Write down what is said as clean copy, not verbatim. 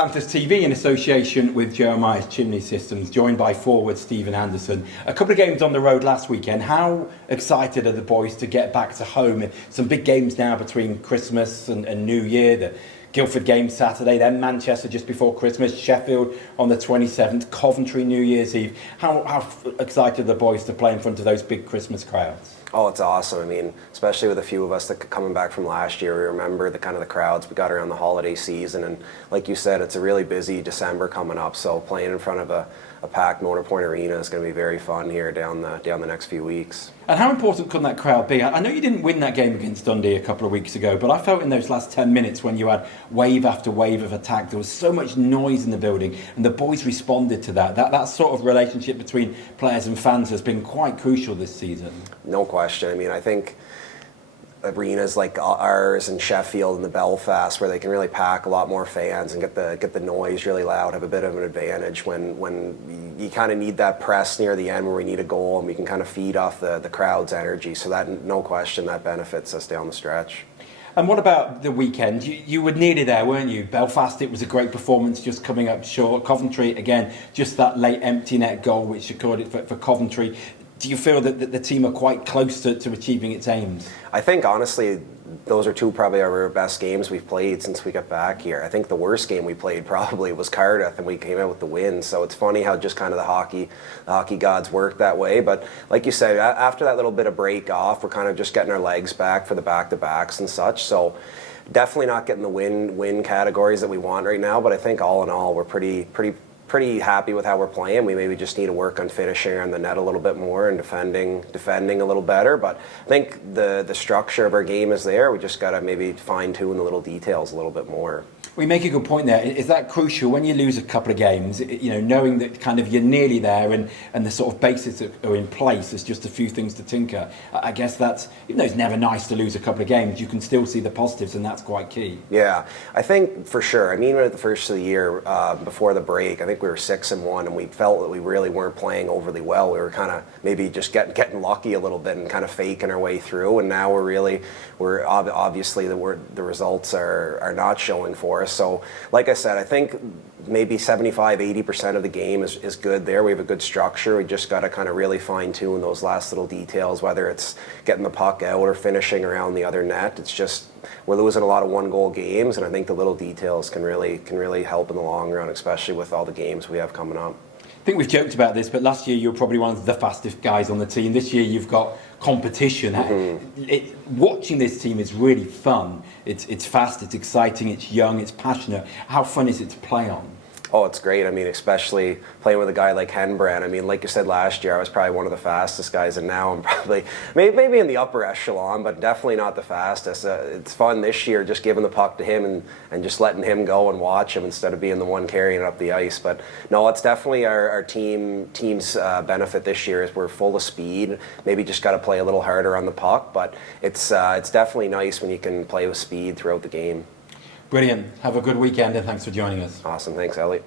Panthers TV in association with Jeremias Chimney Systems, joined by forward Stephen Anderson. A couple of games on the road last weekend. How excited are the boys to get back to home? Some big games now between Christmas and New Year. The Guildford game Saturday, then Manchester just before Christmas, Sheffield on the 27th, Coventry New Year's Eve. How excited are the boys to play in front of those big Christmas crowds? Oh, it's awesome. I mean, especially with a few of us that coming back from last year, we remember the kind of the crowds we got around the holiday season. And like you said, it's a really busy December coming up. So playing in front of a packed Motorpoint Arena is going to be very fun here down the next few weeks. And how important can that crowd be? I know you didn't win that game against Dundee a couple of weeks ago, but I felt in those last 10 minutes when you had wave after wave of attack, there was so much noise in the building, and the boys responded to that. That sort of relationship between players and fans has been quite crucial this season. No question. I mean, I think arenas like ours and Sheffield and the Belfast, where they can really pack a lot more fans and get the noise really loud, have a bit of an advantage when you kind of need that press near the end where we need a goal, and we can kind of feed off the crowd's energy. So that, no question, that benefits us down the stretch. And what about the weekend? You were nearly there, weren't you? Belfast, it was a great performance, just coming up short. Coventry, again, just that late empty net goal which secured it for Coventry. Do you feel that the team are quite close to achieving its aims? I think, honestly, those are two probably our best games we've played since we got back here. I think the worst game we played probably was Cardiff, and we came out with the win. So it's funny how just kind of the hockey gods work that way. But like you said, after that little bit of break off, we're kind of just getting our legs back for the back-to-backs and such. So definitely not getting the win categories that we want right now. But I think all in all, we're pretty happy with how we're playing. We maybe just need to work on finishing on the net a little bit more and defending a little better. But I think the structure of our game is there. We just got to maybe fine-tune the little details a little bit more. We make a good point there. Is that crucial when you lose a couple of games, you know, knowing that kind of you're nearly there and the sort of bases are in place, there's just a few things to tinker. I guess that's, even though it's never nice to lose a couple of games, you can still see the positives, and that's quite key. Yeah, I think for sure. I mean, at the first of the year, before the break, I think we were 6-1, and we felt that we really weren't playing overly well. We were kind of maybe just getting lucky a little bit and kind of faking our way through, and now we're obviously the results are not showing for us. So like I said, I think maybe 75-80% of the game is good there. We have a good structure. We just got to kind of really fine-tune those last little details, whether it's getting the puck out or finishing around the other net. It's just we're losing a lot of one-goal games, and I think the little details can really help in the long run, especially with all the games we have coming up. I think we've joked about this, but last year you were probably one of the fastest guys on the team. This year you've got competition. Watching this team is really fun. It's fast, it's exciting, it's young, it's passionate. How fun is it to play on? Oh, it's great. I mean, especially playing with a guy like Henbrand. I mean, like you said last year, I was probably one of the fastest guys, and now I'm probably maybe in the upper echelon, but definitely not the fastest. It's fun this year just giving the puck to him and just letting him go and watch him instead of being the one carrying it up the ice. But no, it's definitely our team's benefit this year is we're full of speed. Maybe just got to play a little harder on the puck, but it's definitely nice when you can play with speed throughout the game. Brilliant. Have a good weekend, and thanks for joining us. Awesome. Thanks, Elliot.